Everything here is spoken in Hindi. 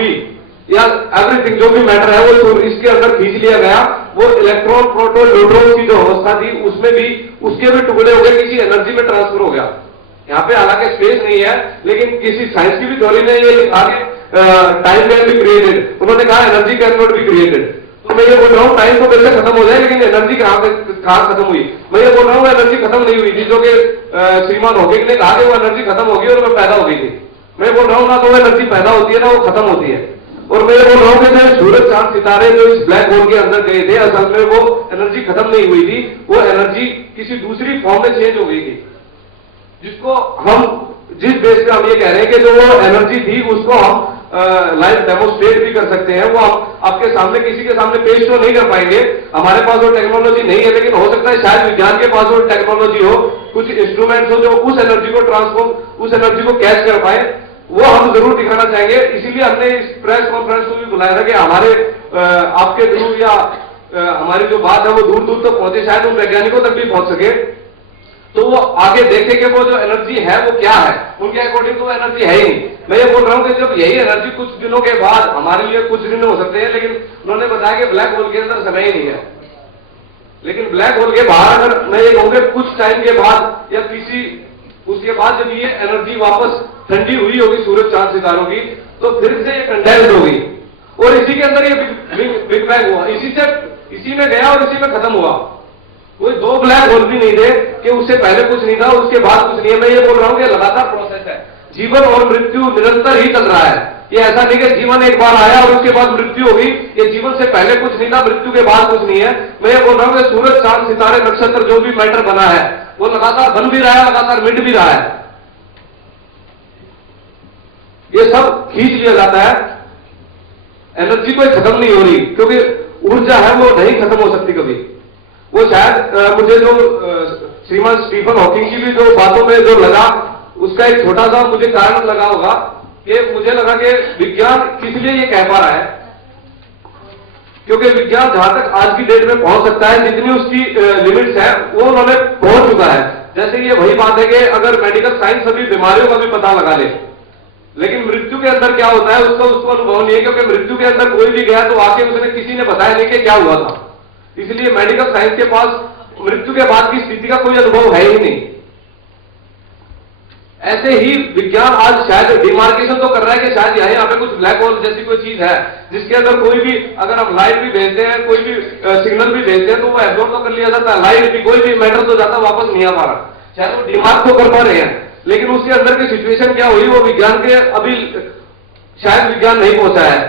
भी या एवरीथिंग जो भी मैटर है वो इसके अंदर खींच लिया गया। वो इलेक्ट्रॉन, प्रोटॉन, न्यूट्रॉन की जो अवस्था थी उसमें भी उसके भी टुकड़े हो गए, किसी एनर्जी में ट्रांसफर हो गया। यहाँ पे हालांकि स्पेस नहीं है, लेकिन किसी साइंस की भी थ्योरी ने ये लिखा कि टाइम कैन बी क्रिएटेड। उन्होंने कहा energy can not be created. तो मैं ये बोल रहा हूँ टाइम तो वैसे खत्म हो जाए, लेकिन एनर्जी कहां खत्म हुई? मैं ये बोल रहा हूँ एनर्जी खत्म नहीं हुई थी, जो कि श्रीमान हॉकिंग ने कहा कि वो एनर्जी खत्म होगी और वो पैदा हो गई थी। मैं बोल रहा हूँ ना तो वो एनर्जी पैदा होती है ना वो खत्म होती है। और मैं ये बोल रहा हूँ कि जो सूरज, चांद, सितारे जो इस ब्लैक होल के अंदर गए थे, असल में वो एनर्जी खत्म नहीं हुई थी, वो एनर्जी किसी दूसरी फॉर्म में चेंज हो गई थी, जिसको हम जिस बेस पे हम ये कह रहे हैं कि जो वो एनर्जी थी उसको हम लाइव डेमोस्ट्रेट भी कर सकते हैं। वो हम आपके सामने किसी के सामने पेश तो नहीं कर पाएंगे, हमारे पास वो टेक्नोलॉजी नहीं है, लेकिन हो सकता है शायद विज्ञान के पास वो टेक्नोलॉजी हो, कुछ इंस्ट्रूमेंट्स हो जो उस एनर्जी को ट्रांसफॉर्म, उस एनर्जी को कैच कर पाए। वो हम जरूर दिखाना चाहेंगे। इसीलिए हमने इस प्रेस कॉन्फ्रेंस को भी बुलाया था कि हमारे आपके थ्रू या हमारी जो बात है वो दूर दूर तक पहुंचे, शायद उन वैज्ञानिकों तक भी पहुंच सके, तो वो आगे देखे कि वो जो एनर्जी है वो क्या है। उनके अकॉर्डिंग तो वो एनर्जी है ही नहीं। मैं ये बोल रहा हूं कि जब यही एनर्जी कुछ दिनों के बाद, हमारे लिए कुछ दिन हो सकते हैं, लेकिन उन्होंने बताया कि ब्लैक होल के अंदर समय ही नहीं है, लेकिन ब्लैक होल के बाहर अगर मैं ये कहूंगा कुछ टाइम के बाद या किसी उसके बाद जब ये एनर्जी वापस ठंडी हुई होगी सूरज, चांद, सितारों की, तो फिर से ये कंडेंस होगी और इसी के अंदर ये बिग बैंग हुआ, इसी में गया और इसी में खत्म हुआ। कोई दो ब्लैक होल भी नहीं थे कि उससे पहले कुछ नहीं था, उसके बाद कुछ नहीं है। मैं ये बोल रहा हूं कि लगातार प्रोसेस है, जीवन और मृत्यु निरंतर ही चल रहा है। ये ऐसा नहीं कि जीवन एक बार आया और उसके बाद मृत्यु होगी, ये जीवन से पहले कुछ नहीं था, मृत्यु के बाद कुछ नहीं है। मैं ये बोल रहा हूं कि सूरज, चांद, सितारे, नक्षत्र जो भी मैटर बना है वो लगातार बन भी रहा है, लगातार मिट भी रहा है। ये सब खींच लिया जाता है, एनर्जी कोई खत्म नहीं हो रही, क्योंकि ऊर्जा है वो नहीं खत्म हो सकती कभी। वो शायद मुझे जो श्रीमान स्टीफन हॉकिंग की भी जो बातों में जो लगा, उसका एक छोटा सा मुझे कारण लगा होगा कि मुझे लगा कि विज्ञान किस लिए ये कह पा रहा है, क्योंकि विज्ञान जहां तक आज की डेट में पहुंच सकता है, जितनी उसकी लिमिट्स है वो उन्होंने पहुंच चुका है। जैसे ये वही बात है कि अगर मेडिकल साइंस सभी बीमारियों का भी पता लगा ले, लेकिन मृत्यु के अंदर क्या होता है उसको अनुभव नहीं है, क्योंकि मृत्यु के अंदर कोई भी गया तो आके उसने किसी ने बताया नहीं कि क्या हुआ था। इसलिए मेडिकल साइंस के पास मृत्यु के बाद की स्थिति का कोई अनुभव है ही नहीं। ऐसे ही विज्ञान आज शायद डिमार्केशन तो कर रहा है कि शायद यहाँ पे कुछ ब्लैक होल जैसी कोई चीज है जिसके अंदर कोई भी, अगर हम लाइट भी भेजते हैं, कोई भी सिग्नल भी भेजते हैं तो वो एब्जॉर्ब तो कर लिया जाता है, लाइट भी, कोई भी मैटर तो जाता वापस नहीं आ पा रहा। शायद वो डिमार्क तो कर पा रहे हैं, लेकिन उसके अंदर की सिचुएशन क्या हुई वो विज्ञान के अभी शायद विज्ञान नहीं पहुंचा है।